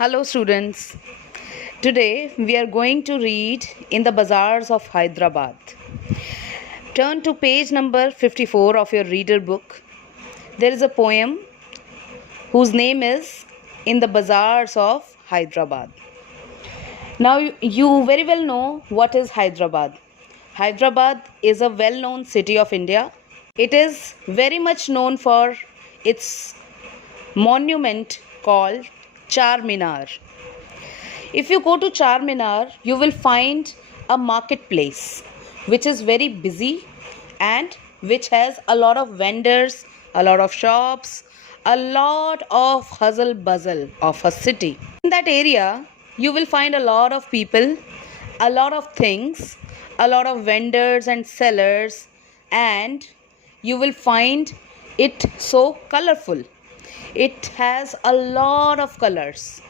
Hello students. Today we are going to read in the bazaars of Hyderabad. Turn to page number 54 of your reader book. There is a poem whose name is In the Bazaars of Hyderabad. Now you very well know what is Hyderabad. Hyderabad is a well-known city of India. It is very much known for its monument called Charminar. If you go to Charminar, you will find a marketplace which is very busy and which has a lot of vendors, a lot of shops, a lot of hustle bustle of a city. In that area, you will find a lot of people, a lot of things, a lot of vendors and sellers, and you will find it so colorful. It has a lot of colors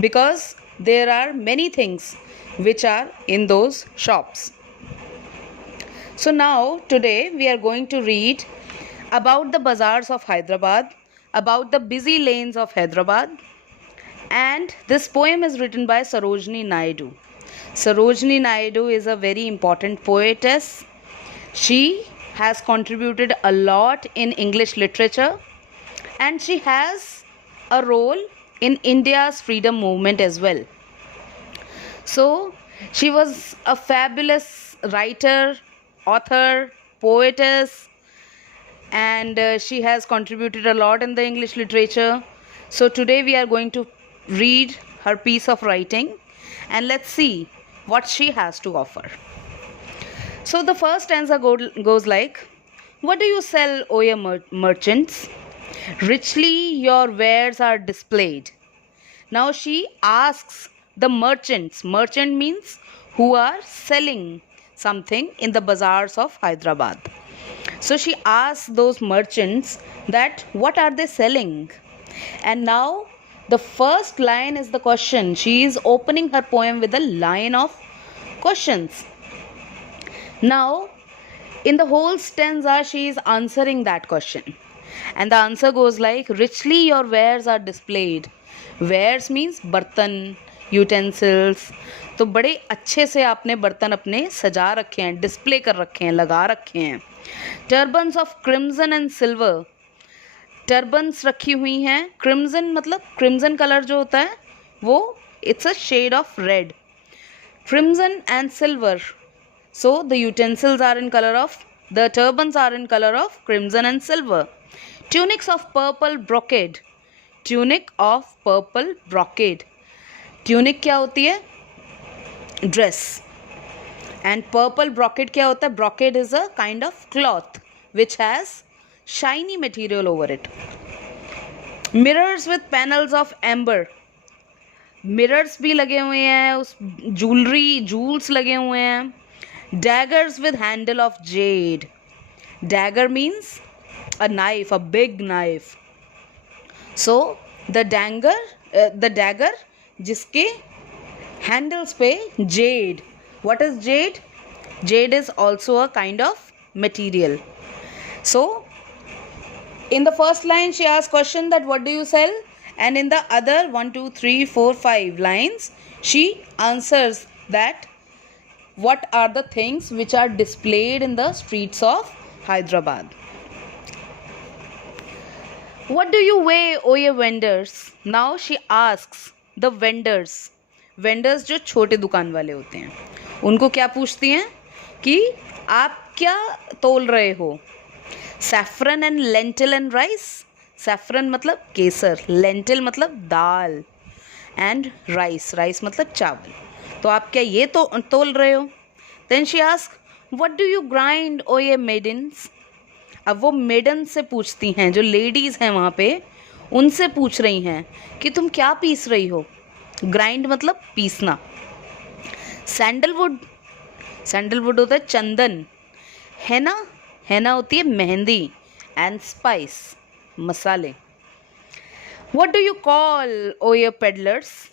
because there are many things which are in those shops. So now today we are going to read about the bazaars of Hyderabad, about the busy lanes of Hyderabad, and this poem is written by Sarojini Naidu. Sarojini Naidu is a very important poetess. She has contributed a lot in English literature and she has a role in India's freedom movement as well. So she was a fabulous writer, author, poetess, and she has contributed a lot in the English literature. So today we are going to read her piece of writing and let's see what she has to offer. So the first stanza goes like, "What do you sell, O ye merchants? Richly your wares are displayed." Now she asks the merchants. Merchant means who are selling something in the bazaars of Hyderabad. So she asks those merchants that what are they selling? And now the first line is the question. She is opening her poem with a line of questions. Now in the whole stanza she is answering that question. And the answer goes like, richly your wares are displayed. Wares means बर्तन, utensils. तो बड़े अच्छे से आपने बर्तन अपने सजा रखे हैं, डिस्प्ले कर रखे हैं, लगा रखे हैं. Turbans of crimson and silver. Turbans रखी हुई हैं. क्रिम्जन मतलब क्रिम्जन कलर जो होता है वो it's a shade of red. Crimson and silver. So the utensils are in color of, the turbans are in color of crimson and silver. Tunics of purple brocade. Tunic of purple brocade. Tunic क्या होती है? Dress. And purple brocade क्या होता है? Brocade is a kind of cloth which has shiny material over it. Mirrors with panels of amber. Mirrors भी लगे हुए हैं, उस jewels लगे हुए हैं. Daggers with handle of jade. Dagger means a knife, a big knife. So the dagger जिसके handles पे jade. What is jade? Jade is also a kind of material. So in the first line she asks question that what do you sell, and in the other 1 2 3 4 5 lines she answers that what are the things which are displayed in the streets of Hyderabad. What do you weigh, O ye vendors? Now she asks the vendors. Vendors जो छोटे दुकान वाले होते हैं उनको क्या पूछती हैं कि आप क्या तोल रहे हो? Saffron and lentil and rice. Saffron मतलब केसर, lentil मतलब दाल, and rice मतलब चावल. तो आप क्या ये तो तोल रहे हो? Then she asks, what do you grind, O ye maidens? अब वो maidens से पूछती हैं, जो ladies हैं वहाँ पे, उनसे पूछ रही हैं कि तुम क्या पीस रही हो? Grind मतलब पीसना. Sandalwood होता है चंदन. henna होती है मेहंदी. And spice मसाले. What do you call, O ye peddlers?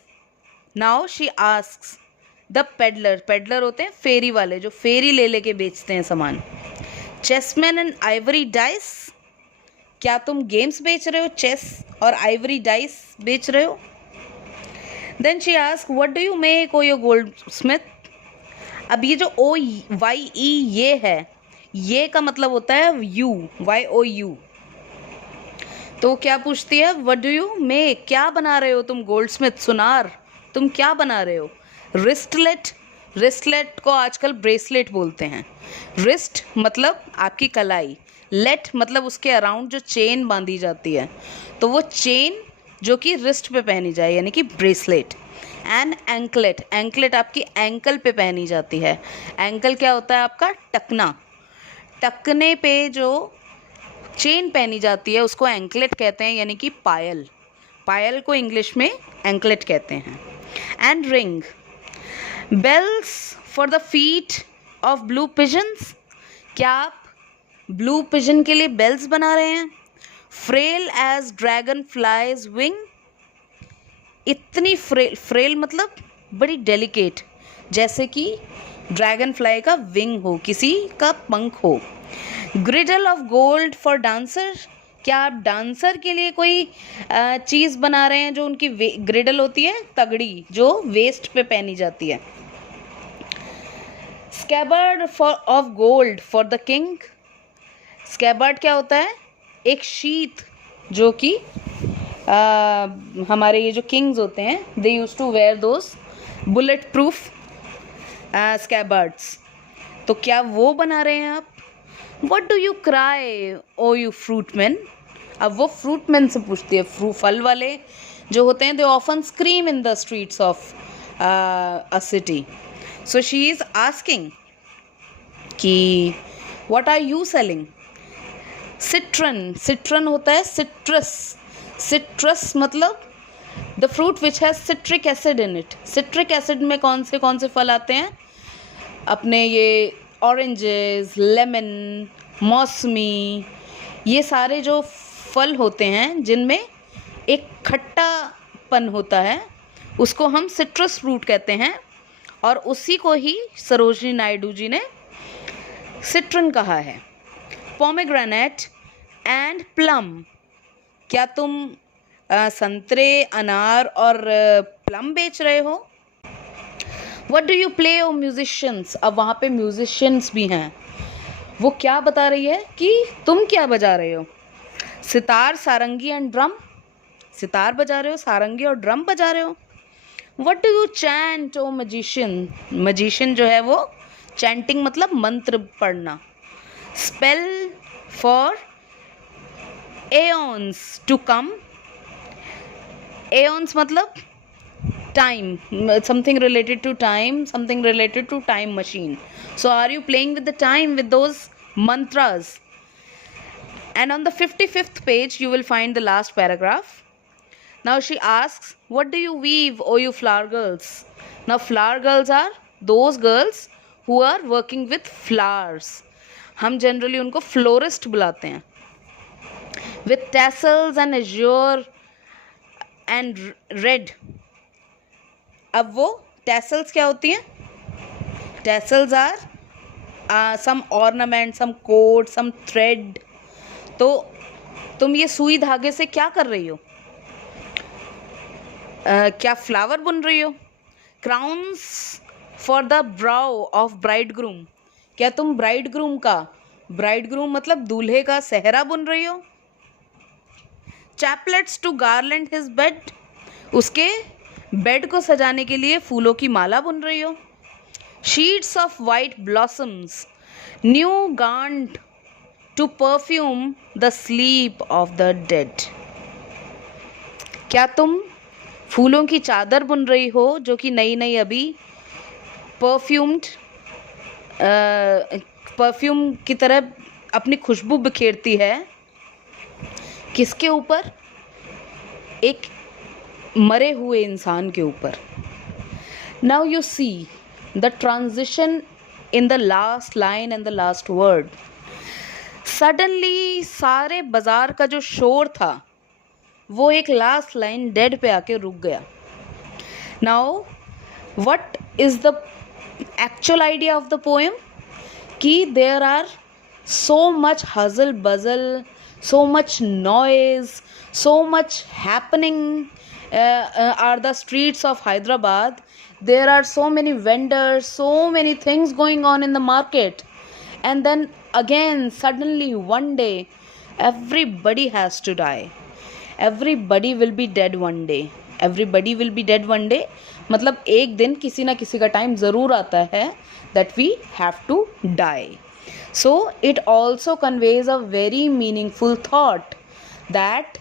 Now she asks the peddler होते हैं फेरी वाले, जो फेरी ले लेके बेचते हैं सामान. Chessmen and ivory dice. क्या तुम गेम्स बेच रहे हो? चेस और आइवरी डाइस बेच रहे हो? Then she ask what do you make O your goldsmith. अब ये जो ओ वाई ई ये है, ये का मतलब होता है यू, वाई ओ यू. तो क्या पूछती है, व्हाट डू यू मेक, क्या बना रहे हो तुम गोल्डस्मिथ, सुनार, तुम क्या बना रहे हो. रिस्टलेट, रिस्टलेट को आजकल ब्रेसलेट बोलते हैं. रिस्ट मतलब आपकी कलाई, लेट मतलब उसके अराउंड जो चेन बांधी जाती है, तो वो चेन जो कि रिस्ट पे पहनी जाए यानी कि ब्रेसलेट. एंड एंकलेट, एंकलेट आपकी एंकल पे पहनी जाती है. एंकल क्या होता है आपका, टकना. टकने पे जो चेन पहनी जाती है उसको एंकलेट कहते हैं यानी कि पायल. पायल को इंग्लिश में एंकलेट कहते हैं. And ring, bells for the feet of blue pigeons, क्या आप ब्लू पिजन के लिए बेल्स बना रहे हैं. Frail as dragonfly's wing, इतनी फ्रेल मतलब बड़ी डेलिकेट, जैसे कि ड्रैगन फ्लाई का विंग हो, किसी का पंख हो. ग्रिडल ऑफ गोल्ड फॉर डांसर, क्या आप डांसर के लिए कोई चीज़ बना रहे हैं जो उनकी ग्रिडल होती है, तगड़ी जो वेस्ट पे पहनी जाती है. Scabbard for of gold for the king, scabbard क्या होता है, एक शीत जो कि हमारे ये जो किंग्स होते हैं they use to wear those bulletproof scabbards. तो क्या वो बना रहे हैं आप. What do you cry O you fruitman, अब वो फ्रूटमैन से पूछती है. फल वाले जो होते हैं they often scream in the streets of a city. So she is asking कि what are you selling. Citron, citron होता है सिट्रस. सिट्रस मतलब the fruit which has citric acid in it. Citric acid में कौन से फल आते हैं अपने, ये ऑरेंजेस, लेमन, मौसमी, ये सारे जो फल होते हैं जिनमें एक खट्टापन होता है उसको हम सिट्रस फ्रूट कहते हैं. और उसी को ही सरोजिनी नायडू जी ने सिट्रन कहा है. पोमेग्रेनेट एंड प्लम, क्या तुम संतरे, अनार और प्लम बेच रहे हो. What do you play O musicians, अब वहाँ पे म्यूजिशियंस भी हैं. वो क्या बता रही है कि तुम क्या बजा रहे हो. सितार, सारंगी एंड ड्रम, सितार बजा रहे हो, सारंगी और ड्रम बजा रहे हो. What do you chant O magician, magician जो है वो चैंटिंग मतलब मंत्र पढ़ना. Spell for aeons to come, aeons मतलब time, something related to time, something related to time machine. So are you playing with the time with those mantras. And on the 55th page you will find the last paragraph. Now she asks, what do you weave, O you flower girls. Now flower girls are those girls who are working with flowers. हम generally उनको florist बुलाते हैं. With tassels and azure and red. अब वो tassels क्या होती हैं, tassels are some ornament, some cord, some thread. तो तुम ये सुई धागे से क्या कर रही हो, क्या फ्लावर बुन रही हो. Crowns for the brow of bridegroom, क्या तुम ब्राइड ग्रूम का, ब्राइड ग्रूम मतलब दूल्हे का सेहरा बुन रही हो. Chaplets to garland his bed, उसके बेड को सजाने के लिए फूलों की माला बुन रही हो. Sheets of white blossoms, new garnered to perfume the sleep of the dead, क्या तुम फूलों की चादर बुन रही हो जो कि नई नई अभी परफ्यूम की तरह अपनी खुशबू बिखेरती है. किसके ऊपर, एक मरे हुए इंसान के ऊपर. Now you see the transition in the last line and the last word. Suddenly सारे बाजार का जो शोर था वो एक लास्ट लाइन डेड पे आके रुक गया. Now what is the actual idea of the poem, कि there are so much hustle bustle, so much noise, so much happening are the streets of Hyderabad, there are so many vendors, so many things going on in the market. And then again, suddenly one day, everybody has to die. Everybody will be dead one day. Everybody will be dead one day. मतलब एक दिन किसी ना किसी का time ज़रूर आता है that we have to die. So it also conveys a very meaningful thought that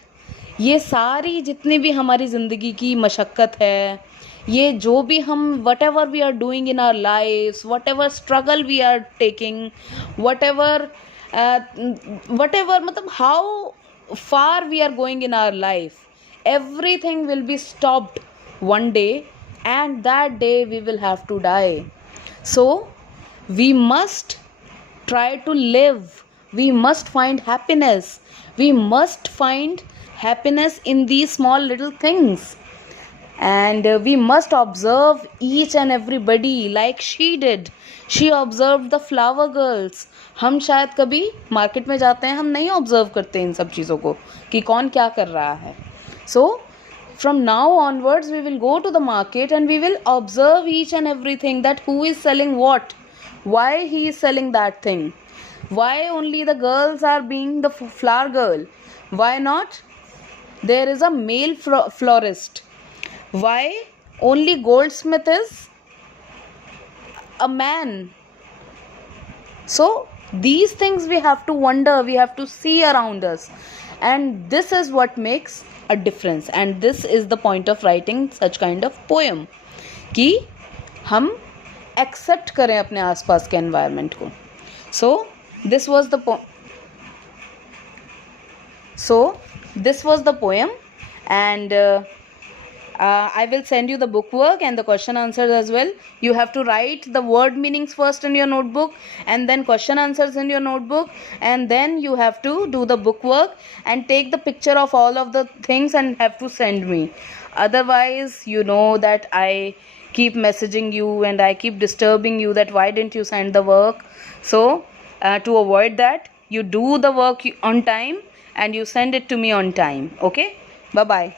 ये सारी जितनी भी हमारी ज़िंदगी की मशक्क़त है, ये जो भी हम whatever we are doing in our lives, whatever struggle we are taking, whatever मतलब how far we are going in our life, everything will be stopped one day, and that day we will have to die. So we must try to live. We must find happiness. We must find happiness in these small little things. And we must observe each and everybody like she did. She observed the flower girls. हम शायद कभी market में जाते हैं, हम नहीं observe करते इन सब चीज़ों को कि कौन क्या कर रहा है. So from now onwards we will go to the market and we will observe each and everything, that who is selling what, why he is selling that thing, why only the girls are being the flower girl, why not there is a male florist, why only goldsmith is a man. So these things we have to wonder, we have to see around us, and this is what makes a difference. And this is the point of writing such kind of poem, कि हम accept करें अपने आसपास के environment को. So this was the poem, and I will send you the bookwork and the question answers as well. You have to write the word meanings first in your notebook, and then question answers in your notebook, and then you have to do the bookwork and take the picture of all of the things and have to send me. Otherwise, you know that I keep messaging you and I keep disturbing you that why didn't you send the work. So to avoid that, you do the work on time and you send it to me on time. Okay, bye bye.